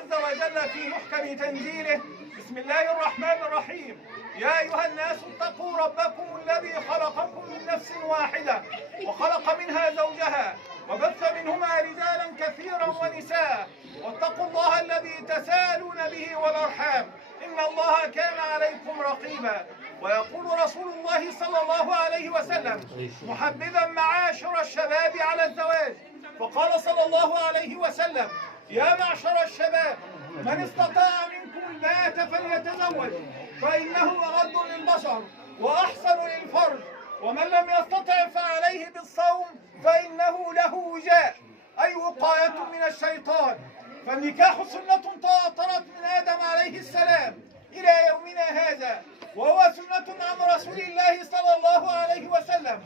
عز وجل في محكم تنزيله: بسم الله الرحمن الرحيم. يا أيها الناس اتقوا ربكم الذي خلقكم من نفس واحدة وخلق منها زوجها وبث منهما رجالا كثيرا ونساء، واتقوا الله الذي تساءلون به والأرحام إن الله كان عليكم رقيبا. ويقول رسول الله صلى الله عليه وسلم محبذا معاشر الشباب على الزواج، فقال صلى الله عليه وسلم: يا معشر الشباب من استطاع منكم الباءة فليتزوج فإنه أغض للبصر وأحسن للفرج، ومن لم يستطع فعليه بالصوم فإنه له وجاء، أي وقاية من الشيطان. فالنكاح سنة تأطرت من آدم عليه السلام إلى يومنا هذا، وهو سنة عن رسول الله صلى الله عليه وسلم،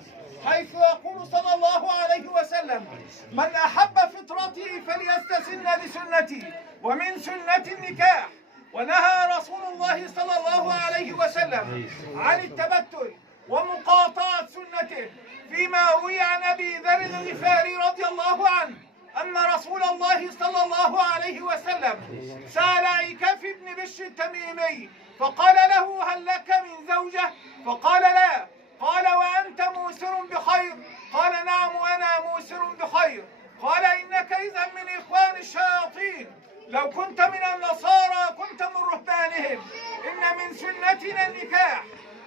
حيث يقول صلى الله عليه وسلم: من أحب فطرتي فليستسن بسنتي، ومن سنة النكاح. ونهى رسول الله صلى الله عليه وسلم عن التبتل ومقاطعة سنته، فيما روي عن أبي ذر الغفاري رضي الله عنه أن رسول الله صلى الله عليه وسلم سأل عكاف بن بشر التميمي فقال له: هل لك من زوجة؟ فقال: لا. قال: وأنت موسر بخير؟ قال: نعم وأنا موسر بخير. قال: إنك إذا من إخوان الشياطين، لو كنت من النصارى كنت من رهبانهم. إن من سنتنا النكاح،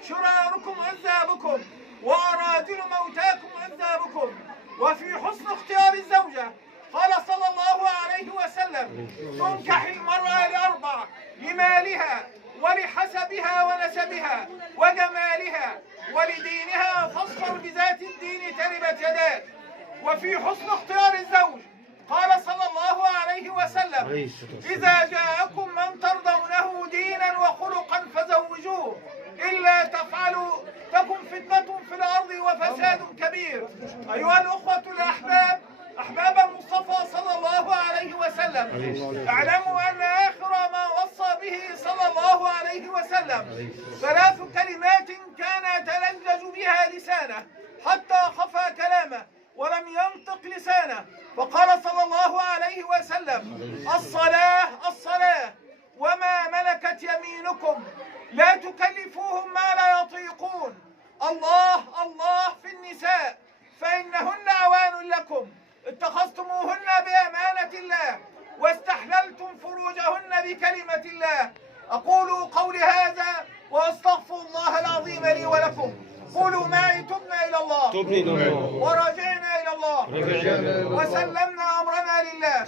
شراركم عذابكم وأراذل موتاكم عذابكم. وفي حسن اختيار الزوجة قال صلى الله عليه وسلم: تنكح المرأة لأربع: لمالها ولحسبها ونسبها وجمالها ولدينها، فاصفر بذات الدين تربت يداك. وفي حسن اختيار الزوج قال صلى الله عليه وسلم: إذا جاءكم من ترضونه دينا وخلقا فزوجوه، إلا تفعلوا تكن فتنة في الأرض وفساد كبير. أيها الأخوة الأحباب، أحباب المصطفى صلى الله عليه وسلم، اعلموا أن آخر ما وصى به صلى الله عليه وسلم 3 كلمات كان يتلجج بها لسانه حتى خفى كلامه ولم ينطق لسانه، فقال صلى الله عليه وسلم: الصلاة الصلاة، وما ملكت يمينكم، لا تكلفوهم ما لا يطيقون. الله الله في النساء، فإنهن عوان لكم، اتخذتموهن بأمانة الله واستحللتم فروجهن بكلمة الله. أقول قولي هذا وأستغفر الله العظيم لي ولكم. قولوا معي: تبنا إلى الله ورجعنا إلى الله وسلمنا أمرنا لله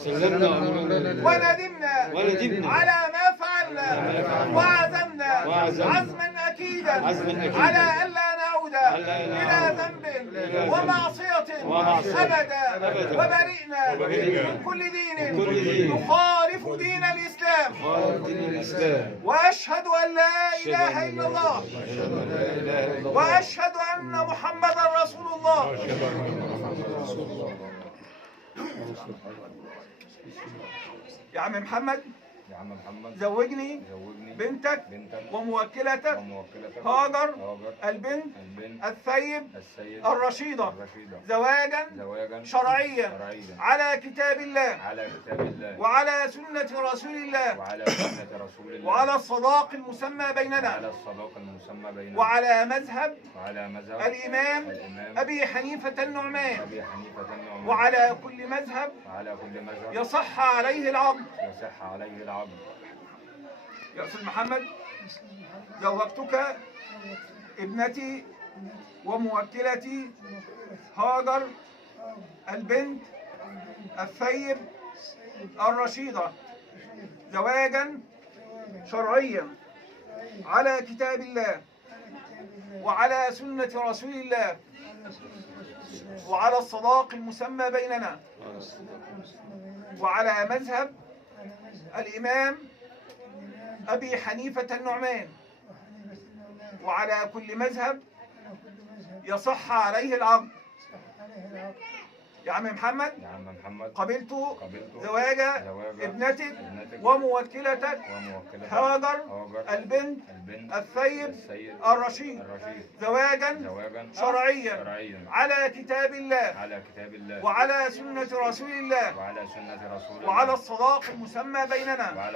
وندمنا على ما فعلنا وعزمنا عزما أكيدا على ألا نعود إلى ذنب ومعصية أبدا، وبرئنا من كل دين يخالف دين الإسلام، وأشهد أن لا إله إلا الله وأشهد أن محمدا رسول الله. يا عم محمد، زوجني بنتك وموكلتك هاجر البنت الثيب الرشيدة زواجا شرعيا على كتاب الله وعلى سنة رسول الله وعلى الصداق المسمى بيننا وعلى مذهب الإمام أبي حنيفة النعمان وعلى كل مذهب يصح عليه العقد. يا أستاذ محمد، زوجتك ابنتي وموكلتي هاجر البنت الثيب الرشيدة زواجا شرعيا على كتاب الله وعلى سنة رسول الله وعلى الصداق المسمى بيننا وعلى مذهب الإمام أبي حنيفة النعمان وعلى كل مذهب يصح عليه العقد. يا عم محمد، قبلت زواج ابنتك وموكلتك هاجر البنت الثيب الرشيد زواجا شرعيا على كتاب الله وعلى سنة رسول الله وعلى الصداق المسمى بيننا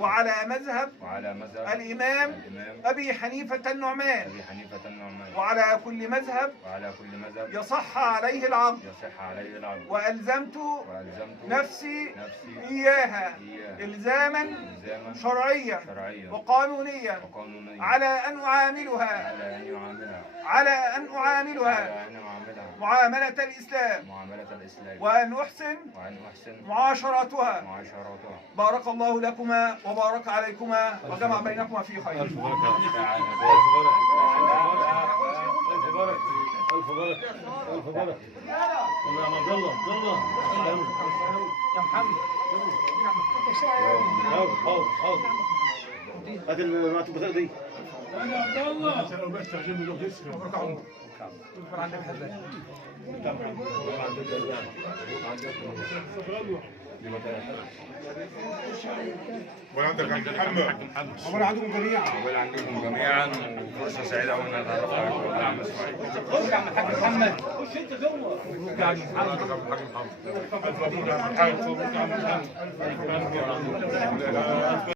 وعلى مذهب الإمام أبي حنيفة النعمان وعلى كل مذهب يصح عليه العقد وألزمت نفسي إياها إلزاما شرعيا وقانونيا على أن أعاملها معاملة الإسلام وأن أحسن معاشرتها. بارك الله لكما وبارك عليكما وجمع بينكما في خير. ألف بركة. ألف بركة. ألف بركة. والله يا عبد الله يا محمد. حاضر. هات المعتوبة دي. يا عبد الله. عشان لو بس عشان لو جسم. عندك حد. وعندك محمد. عمر عندكم جميعا وفرصه سعيده قوي ان اتعرف عليكم يا عم اسماعيل. خش يا عم الحاج محمد. خش انت جوه. خش يا عم الحاج محمد.